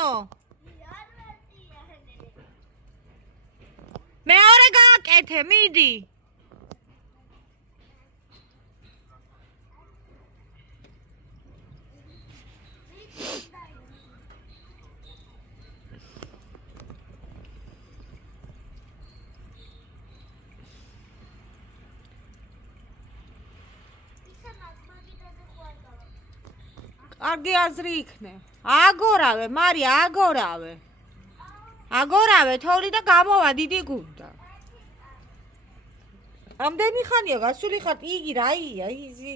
იანო მეორე გააკეთე მიდი კარგი აზრი იქნე. აგორავე, მარია, აგორავე. აგორავე, თოვლი და გამოვა დიდი გუნდა. ამდენი ხანია გასული ხარ, იგი რა ია, იზი.